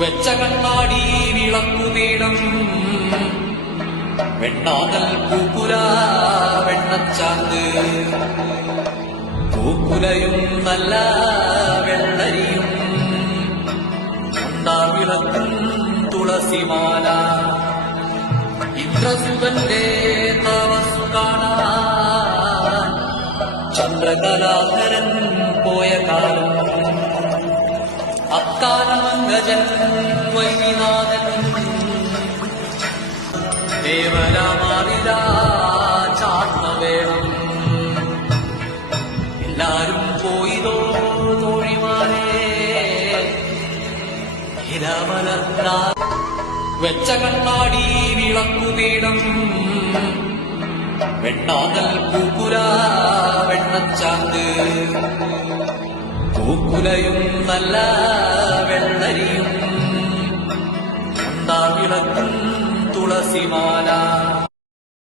വെച്ച കണ്ണാടി വിളക്കുപീഠം വെണ്ണാതൽ പൂക്കുല വെണ്ണച്ചാന്ത് പൂക്കുലയും നല്ല വെള്ളരിയും വിളക്കും തുളസിമാല ഇന്ദ്രസുതന്റെ തപസ്സു കാണാൻ ചന്ദ്രകലാധരൻ പോയ കാലം അക്കാലമംഗജൻ വൈനാഥൻ ദേവരാമാവിത ചാർന്നവേണം എല്ലാരും പോയിതോ തോഴിമാരെ ഇലമലർത്താ വെച്ച കണ്ണാടി വിളക്കുപീഠം വെണ്ണാതൽ പൂക്കുല വെണ്ണച്ചാന്ത് പൂക്കുലയും നല്ല വെള്ളരിയും വിളക്കും തുളസിമാല